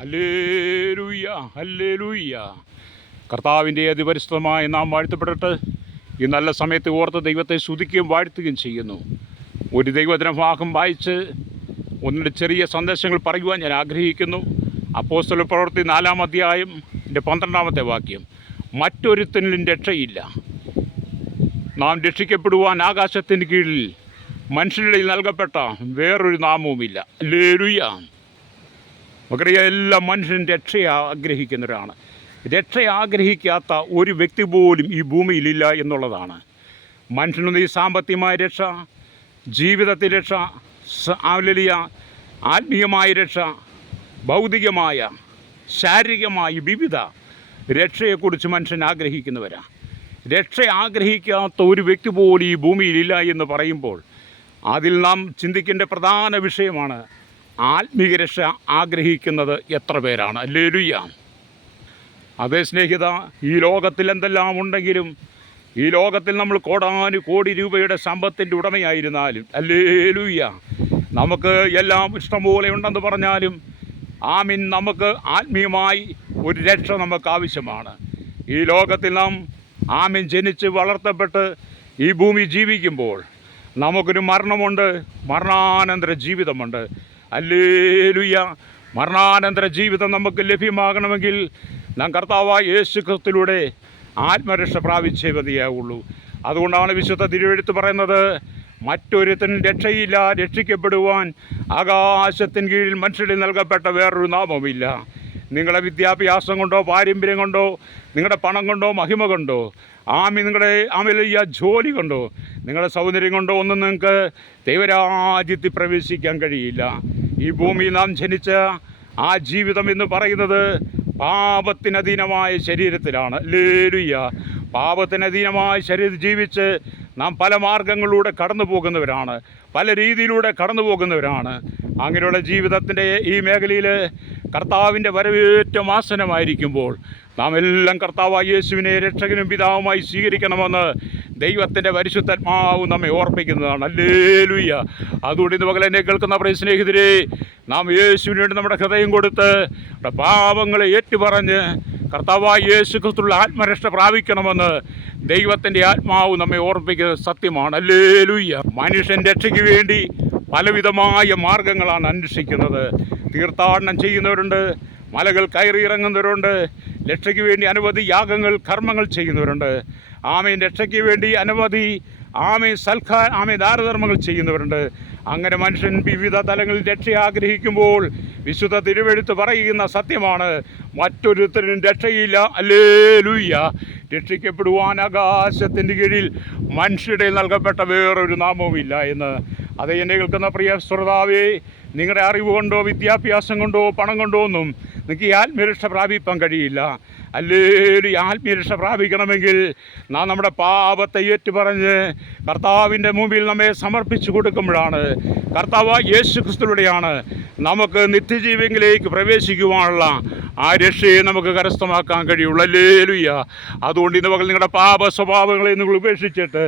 Hallelujah, hallelujah. കർത്താവിൻ്റെ അതിപരിശുദ്ധമായ നാം വാഴ്ത്തപ്പെടട്ടെ. ഈ നല്ല സമയത്ത് ഓർത്ത് ദൈവത്തെ സ്തുതിക്കുകയും വാഴ്ത്തുകയും ചെയ്യുന്നു. ഒരു ദൈവവചന ഭാഗം വായിച്ച് ഒന്നിൻ്റെ ചെറിയ സന്ദേശങ്ങൾ പറയുവാൻ ഞാൻ ആഗ്രഹിക്കുന്നു. അപ്പോസ്തല പ്രവൃത്തി 4-ാം അധ്യായം 12-ാമത്തെ വാക്യം. മറ്റൊരുത്തനിലും രക്ഷയില്ല. നാം രക്ഷിക്കപ്പെടുവാൻ ആകാശത്തിന് കീഴിൽ മനുഷ്യരുടെ നൽകപ്പെട്ട വേറൊരു നാമവുമില്ല. ഹല്ലേലൂയ. മക്കളെ, എല്ലാ മനുഷ്യൻ രക്ഷയെ ആഗ്രഹിക്കുന്നവരാണ്. രക്ഷ ആഗ്രഹിക്കാത്ത ഒരു വ്യക്തി പോലും ഈ ഭൂമിയിലില്ല എന്നുള്ളതാണ്. മനുഷ്യന് ഈ സാമ്പത്തികമായ രക്ഷ, ജീവിതത്തിൽ രക്ഷ, ആത്മീയമായ രക്ഷ, ഭൗതികമായ, ശാരീരികമായ വിവിധ രക്ഷയെക്കുറിച്ച് മനുഷ്യൻ ആഗ്രഹിക്കുന്നവരാണ്. രക്ഷ ആഗ്രഹിക്കാത്ത ഒരു വ്യക്തി പോലും ഈ ഭൂമിയിലില്ല എന്ന് പറയുമ്പോൾ അതിൽ നാം ചിന്തിക്കേണ്ട പ്രധാന വിഷയമാണ് ആത്മീയ രക്ഷ ആഗ്രഹിക്കുന്നത് എത്ര പേരാണ്. ഹല്ലേലൂയ. അതേ സ്നേഹിത, ഈ ലോകത്തിൽ എന്തെല്ലാം ഉണ്ടെങ്കിലും, ഈ ലോകത്തിൽ നമ്മൾ കോടാനുകോടി രൂപയുടെ സമ്പത്തിൻ്റെ ഉടമയായിരുന്നാലും, ഹല്ലേലൂയ, നമുക്ക് എല്ലാം ഇഷ്ടംപോലെ ഉണ്ടെന്ന് പറഞ്ഞാലും ആമീൻ, നമുക്ക് ആത്മീയമായി ഒരു രക്ഷ നമുക്ക് ആവശ്യമാണ്. ഈ ലോകത്തിൽ നാം ആമീൻ ജനിച്ച് വളർത്തപ്പെട്ട് ഈ ഭൂമി ജീവിക്കുമ്പോൾ നമുക്കൊരു മരണമുണ്ട്, മരണാനന്തര ജീവിതമുണ്ട്. ഹല്ലേലൂയ. മരണാനന്തര ജീവിതം നമുക്ക് ലഭ്യമാകണമെങ്കിൽ നാം കർത്താവായ യേശു ക്രിസ്തുവിലൂടെ ആത്മരക്ഷ പ്രാപിച്ചേ മതിയാവുള്ളൂ. അതുകൊണ്ടാണ് വിശുദ്ധ തിരുവെഴുത്ത് പറയുന്നത്, മറ്റൊരുത്തനും രക്ഷയില്ല, രക്ഷിക്കപ്പെടുവാൻ ആകാശത്തിന് കീഴിൽ മനുഷ്യരിൽ നൽകപ്പെട്ട വേറൊരു നാമമില്ല. നിങ്ങളുടെ വിദ്യാഭ്യാസം കൊണ്ടോ, പാരമ്പര്യം കൊണ്ടോ, നിങ്ങളുടെ പണം കൊണ്ടോ, മഹിമ കൊണ്ടോ, നിങ്ങളുടെ വലിയ ജോലി കൊണ്ടോ, നിങ്ങളുടെ സൗന്ദര്യം കൊണ്ടോ ഒന്നും നിങ്ങൾക്ക് ദൈവരാജ്യത്തിൽ പ്രവേശിക്കാൻ കഴിയില്ല. ഈ ഭൂമിയിൽ നാം ജനിച്ച ആ ജീവിതം എന്ന് പറയുന്നത് പാപത്തിനധീനമായ ശരീരത്തിലാണ്. ഹല്ലേലൂയ. പാപത്തിനധീനമായ ശരീരത്തിൽ ജീവിച്ച് നാം പല മാർഗങ്ങളിലൂടെ കടന്നു പോകുന്നവരാണ്, പല രീതിയിലൂടെ കടന്നു പോകുന്നവരാണ്. അങ്ങനെയുള്ള ജീവിതത്തിൻ്റെ ഈ മേഖലയിൽ കർത്താവിൻ്റെ വരവേറ്റം ആസന്നമായിരിക്കുമ്പോൾ നാം എല്ലാം കർത്താവായ യേശുവിനെ രക്ഷകനും പിതാവുമായി സ്വീകരിക്കണമെന്ന് ദൈവത്തിൻ്റെ പരിശുദ്ധാത്മാവ് നമ്മെ ഓർപ്പിക്കുന്നതാണ്. ഹല്ലേലൂയ. അതുകൊണ്ട് ഇന്ന് പകൽ എന്നെ കേൾക്കുന്ന പ്രിയ സ്നേഹിതരെ, നാം യേശുവിന് വേണ്ടി നമ്മുടെ ഹൃദയം കൊടുത്ത് നമ്മുടെ പാപങ്ങളെ ഏറ്റുപറഞ്ഞ് കർത്താവായ യേശു ക്രിസ്തുവിൽ ആത്മരക്ഷ പ്രാപിക്കണമെന്ന് ദൈവത്തിൻ്റെ ആത്മാവ് നമ്മെ ഓർപ്പിക്കുന്നത് സത്യമാണ്. ഹല്ലേലൂയ. മനുഷ്യൻ രക്ഷയ്ക്ക് വേണ്ടി പലവിധമായ മാർഗങ്ങളാണ് അന്വേഷിക്കുന്നത്. തീർത്ഥാടനം ചെയ്യുന്നവരുണ്ട്, മലകൾ കയറിയിറങ്ങുന്നവരുണ്ട്, രക്ഷയ്ക്ക് വേണ്ടി അനവധി യാഗങ്ങൾ, കർമ്മങ്ങൾ ചെയ്യുന്നവരുണ്ട്. ആമേൻ. രക്ഷയ്ക്ക് വേണ്ടി അനവധി ദാനധർമ്മങ്ങൾ ചെയ്യുന്നവരുണ്ട്. അങ്ങനെ മനുഷ്യൻ വിവിധ തലങ്ങളിൽ രക്ഷ ആഗ്രഹിക്കുമ്പോൾ വിശുദ്ധ തിരുവെഴുത്ത് പറയുന്ന സത്യമാണ്, മറ്റൊരുത്തരും രക്ഷയില്ല. ഹല്ലേലൂയ. രക്ഷിക്കപ്പെടുവാൻ ആകാശത്തിൻ്റെ കീഴിൽ മനുഷ്യരുടെ നൽകപ്പെട്ട വേറൊരു നാമവുമില്ല എന്ന്. അത് എന്നെ കേൾക്കുന്ന പ്രിയ ശ്രോതാവേ, നിങ്ങളുടെ അറിവ് കൊണ്ടോ, വിദ്യാഭ്യാസം കൊണ്ടോ, പണം കൊണ്ടോ ഒന്നും നിങ്ങൾക്ക് ഈ ആത്മീയരക്ഷ പ്രാപിക്കാൻ കഴിയില്ല. ഹല്ലേലൂയ. ആത്മീയരക്ഷ പ്രാപിക്കണമെങ്കിൽ നാം നമ്മുടെ പാപത്തെ ഏറ്റുപറഞ്ഞ് കർത്താവിൻ്റെ മുമ്പിൽ നമ്മെ സമർപ്പിച്ചു കൊടുക്കുമ്പോഴാണ്, കർത്താവായ യേശു ക്രിസ്തുവിലൂടെയാണ് നമുക്ക് നിത്യജീവനിലേക്ക് പ്രവേശിക്കുവാനുള്ള ആ രക്ഷയെ നമുക്ക് കരസ്ഥമാക്കാൻ കഴിയുള്ളൂ. ഹല്ലേലൂയ. അതുകൊണ്ട് ഇന്ന് പകൽ നിങ്ങളുടെ പാപ സ്വഭാവങ്ങളെ നിങ്ങൾ ഉപേക്ഷിച്ചിട്ട്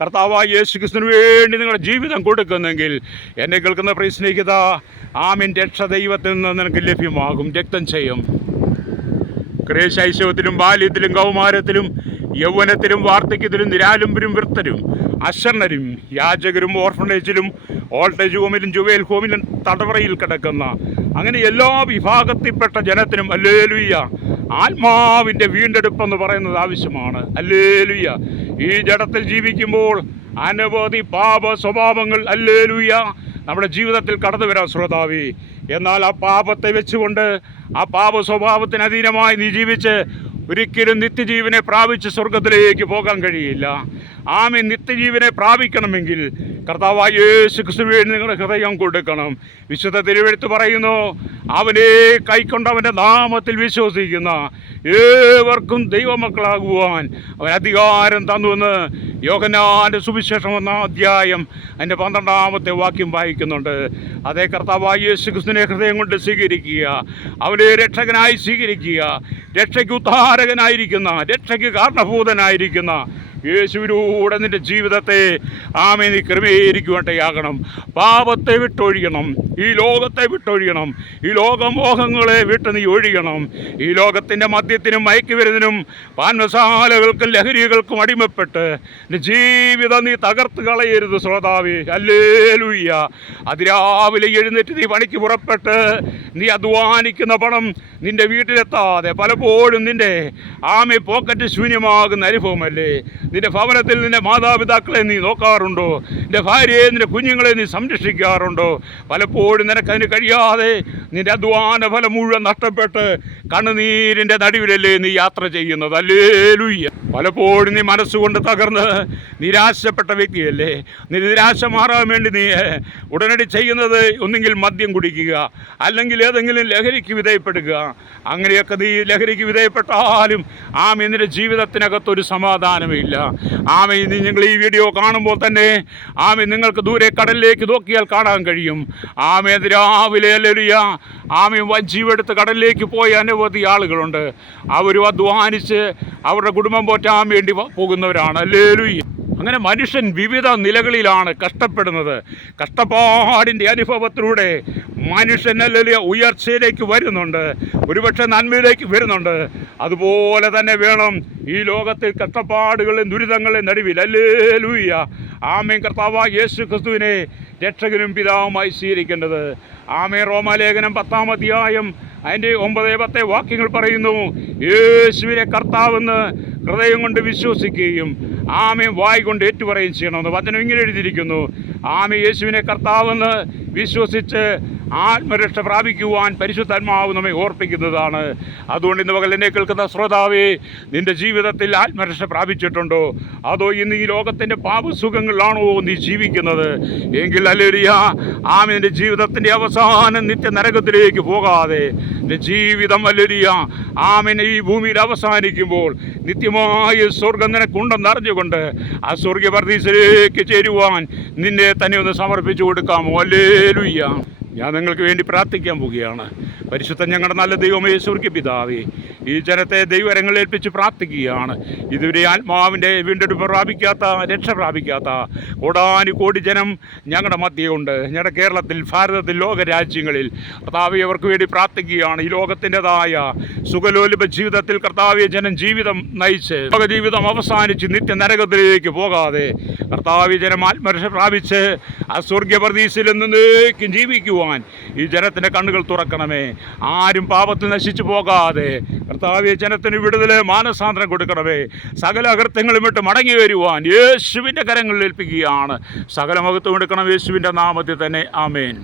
കർത്താവായ യേശു ക്രിസ്തുവിന് വേണ്ടി നിങ്ങളുടെ ജീവിതം കൊടുക്കുന്നെങ്കിൽ എന്നെ കേൾക്കുന്ന പ്രിയ സ്നേഹിത, ആമീൻ, രക്ഷ ദൈവത്തിൽ നിന്ന് നിനക്ക് ലഭ്യമാകും. രക്തം ചെയ്യും. ശൈശവത്തിലും ബാല്യത്തിലും കൗമാരത്തിലും യൗവനത്തിലും വാർദ്ധക്യത്തിലും നിരാലംബരും വൃദ്ധരും അശരണരും യാചകരും ഓർഫണേജിലും ഓൾട്ടേജ് ഹോമിലും ജുവേൽ ഹോമിലും തടവറയിൽ കിടക്കുന്ന അങ്ങനെ എല്ലാ വിഭാഗത്തിൽപ്പെട്ട ജനത്തിനും ഹല്ലേലൂയ ആത്മാവിൻ്റെ വീണ്ടെടുപ്പെന്ന് പറയുന്നത് ആവശ്യമാണ്. ഹല്ലേലൂയ. ഈ ജഡത്തിൽ ജീവിക്കുമ്പോൾ അനവധി പാപ സ്വഭാവങ്ങൾ ഹല്ലേലൂയ നമ്മുടെ ജീവിതത്തിൽ കടന്നു വരാം ശ്രോതാവേ. എന്നാൽ ആ പാപത്തെ വെച്ചുകൊണ്ട്, ആ പാപ സ്വഭാവത്തിന് അധീനമായി നീ ജീവിച്ച് ഒരിക്കലും നിത്യജീവനെ പ്രാപിച്ച് സ്വർഗത്തിലേക്ക് പോകാൻ കഴിയില്ല. ആമീൻ. നിത്യജീവനെ പ്രാപിക്കണമെങ്കിൽ കർത്താവായ യേശു ക്രിസ്തുവിന് വേണ്ടി നിങ്ങളുടെ ഹൃദയം കൊടുക്കണം. വിശുദ്ധ തിരുവെഴുത്ത് പറയുന്നു, അവനെ കൈക്കൊണ്ടവൻ്റെ നാമത്തിൽ വിശ്വസിക്കുന്ന ഏവർക്കും ദൈവമക്കളാകുവാൻ അവൻ അധികാരം തന്നുവെന്ന് യോഹന്നാൻ്റെ സുവിശേഷം 1-ാം അധ്യായം അതിൻ്റെ 12-ാമത്തെ വാക്യം വായിക്കുന്നുണ്ട്. അതേ, കർത്താവായ യേശു ക്രിസ്തുവിനെ ഹൃദയം കൊണ്ട് സ്വീകരിക്കുക, അവനെ രക്ഷകനായി സ്വീകരിക്കുക. രക്ഷയ്ക്ക് ഉദ്ധാരകനായിരിക്കുന്ന, രക്ഷയ്ക്ക് കാരണഭൂതനായിരിക്കുന്ന യേശുവിലൂടെ നിൻ്റെ ജീവിതത്തെ ആമേൻ നീ ക്രമീകരിക്കുവാനാകണം. പാപത്തെ വിട്ടൊഴിയണം, ഈ ലോകത്തെ വിട്ടൊഴിയണം, ഈ ലോകമോഹങ്ങളെ വിട്ട് നീ ഒഴിയണം. ഈ ലോകത്തിൻ്റെ മദ്യത്തിനും മയക്കുമരുന്നിനും പാൻമസാലകൾക്കും ലഹരികൾക്കും അടിമപ്പെട്ട് ജീവിതം നീ തകർത്ത് കളയരുത് ശ്രോതാവേ. ഹല്ലേലൂയ. അതിരാവിലെ എഴുന്നേറ്റ് നീ പണിക്ക് പുറപ്പെട്ട് നീ അധ്വാനിക്കുന്ന പണം നിൻ്റെ വീട്ടിലെത്താതെ പലപ്പോഴും നിൻ്റെ പോക്കറ്റ് ശൂന്യമാകുന്ന അനുഭവമല്ലേ? നിൻ്റെ ഭവനത്തിൽ നിൻ്റെ മാതാപിതാക്കളെ നീ നോക്കാറുണ്ടോ? നിൻ്റെ ഭാര്യയെ, നിൻ്റെ കുഞ്ഞുങ്ങളെ നീ സംരക്ഷിക്കാറുണ്ടോ? പലപ്പോഴും നിനക്കതിന് കഴിയാതെ നിൻ്റെ അധ്വാന ഫലം മുഴുവൻ നഷ്ടപ്പെട്ട് കണ്ണുനീരിൻ്റെ നടുവിലല്ലേ നീ യാത്ര ചെയ്യുന്നത്? ഹല്ലേലൂയ. പലപ്പോഴും നീ മനസ്സുകൊണ്ട് തകർന്ന് നിരാശപ്പെട്ട വ്യക്തിയല്ലേ? നിരാശ മാറാൻ വേണ്ടി നീ ഉടനടി ചെയ്യുന്നത് ഒന്നുകിൽ മദ്യം കുടിക്കുക, അല്ലെങ്കിൽ ഏതെങ്കിലും ലഹരിക്ക് വിധേയപ്പെടുക. അങ്ങനെയൊക്കെ നീ ലഹരിക്ക് വിധേയപ്പെട്ടാലും നിൻ്റെ ജീവിതത്തിനകത്തൊരു സമാധാനമില്ല. നിങ്ങൾ ഈ വീഡിയോ കാണുമ്പോൾ തന്നെ നിങ്ങൾക്ക് ദൂരെ കടലിലേക്ക് നോക്കിയാൽ കാണാൻ കഴിയും. രാവിലെ ഹല്ലേലൂയ വഞ്ചിയെടുത്ത് കടലിലേക്ക് പോയ അനവധി ആളുകളുണ്ട്. അവരും അധ്വാനിച്ച് അവരുടെ കുടുംബം പോറ്റാൻ വേണ്ടി പോകുന്നവരാണ്. ഹല്ലേലൂയ. അങ്ങനെ മനുഷ്യൻ വിവിധ നിലകളിലാണ് കഷ്ടപ്പെടുന്നത്. കഷ്ടപ്പാടിൻ്റെ അനുഭവത്തിലൂടെ മനുഷ്യൻ ഹല്ലേലൂയ ഉയർച്ചയിലേക്ക് വരുന്നുണ്ട്, ഒരുപക്ഷെ നന്മയിലേക്ക് വരുന്നുണ്ട്. അതുപോലെ തന്നെ വേണം ഈ ലോകത്തിൽ കഷ്ടപ്പാടുകളും ദുരിതങ്ങളുടെ നടുവിൽ ഹല്ലേലൂയ കർത്താവായ യേശു ക്രിസ്തുവിനെ രക്ഷകനും പിതാവുമായി സ്വീകരിക്കേണ്ടത്. റോമാലേഖനം 10-ാം അധ്യായം അതിൻ്റെ 9-10 വാക്യങ്ങൾ പറയുന്നു, യേശുവിനെ കർത്താവെന്ന് ഹൃദയം കൊണ്ട് വിശ്വസിക്കുകയും വായ് കൊണ്ട് ഏറ്റുപറയുകയും ചെയ്യണമെന്ന് വചനം ഇങ്ങനെ എഴുതിയിരിക്കുന്നു. യേശുവിനെ കർത്താവെന്ന് വിശ്വസിച്ച് ആത്മരക്ഷ പ്രാപിക്കുവാൻ പരിശുദ്ധാത്മാവ് നമ്മെ ഓർപ്പിക്കുന്നതാണ്. അതുകൊണ്ട് ഇന്ന് പകൽ എന്നെ കേൾക്കുന്ന ശ്രോതാവേ, നിൻ്റെ ജീവിതത്തിൽ ആത്മരക്ഷ പ്രാപിച്ചിട്ടുണ്ടോ? അതോ ഇന്ന് ഈ ലോകത്തിൻ്റെ പാപസുഖങ്ങളിലാണോ നീ ജീവിക്കുന്നത്? എങ്കിൽ ഹല്ലേലൂയ നിൻ്റെ ജീവിതത്തിൻ്റെ അവസാനം നിത്യ നരകത്തിലേക്ക് പോകാതെ നിൻ്റെ ജീവിതം ഹല്ലേലൂയ ഈ ഭൂമിയിൽ അവസാനിക്കുമ്പോൾ നിത്യമായ സ്വർഗം നിനക്കുണ്ടെന്ന് അറിഞ്ഞുകൊണ്ട് ആ സ്വർഗീയ പർദീസയിലേക്ക് ചേരുവാൻ നിന്നെ തന്നെ ഒന്ന് സമർപ്പിച്ചു കൊടുക്കാമോ? ഹല്ലേലൂയ. ഞാൻ നിങ്ങൾക്ക് വേണ്ടി പ്രാർത്ഥിക്കാൻ പോവുകയാണ്. പരിശുദ്ധ ഞങ്ങളുടെ നല്ല ദൈവമേ, സ്വർഗ്ഗീയ പിതാവേ, ഈ ജനത്തെ ദൈവകരങ്ങളിൽ ഏൽപ്പിച്ച് പ്രാർത്ഥിക്കുകയാണ്. ഇതുവരെ ആത്മാവിൻ്റെ വീണ്ടെടുപ്പ് പ്രാപിക്കാത്ത, രക്ഷ പ്രാപിക്കാത്ത കോടാനുകോടി ജനം ഞങ്ങളുടെ മധ്യയുണ്ട്. ഞങ്ങളുടെ കേരളത്തിൽ, ഭാരതത്തിൽ, ലോകരാജ്യങ്ങളിൽ. കർത്താവെ, അവർക്ക് വേണ്ടി പ്രാർത്ഥിക്കുകയാണ്. ഈ ലോകത്തിൻ്റെതായ സുഖലോലുപ ജീവിതത്തിൽ കർത്താവെ ജനം ജീവിതം നയിച്ച് ലോകജീവിതം അവസാനിച്ച് നിത്യ നരകത്തിലേക്ക് പോകാതെ കർത്താവെ ജനം ആത്മരക്ഷ പ്രാപിച്ച് ആ സ്വർഗ്ഗീയ പർദീസയിൽ എന്നേക്കും ജീവിക്കുവാൻ ഈ ജനത്തിൻ്റെ കണ്ണുകൾ തുറക്കണമേ. ആരും പാപത്തിൽ നശിച്ചു പോകാതെ കർത്താവെ ജനത്തിന് വിടുതൽ, മാനസാന്തരം കൊടുക്കണമേ. സകല അകൃത്യങ്ങളും വിട്ട് മടങ്ങി വരുവാൻ യേശുവിൻ്റെ കരങ്ങളിൽ ഏൽപ്പിക്കുകയാണ്. സകല മഹത്വം എടുക്കണം യേശുവിൻ്റെ നാമത്തിൽ തന്നെ. ആമേൻ.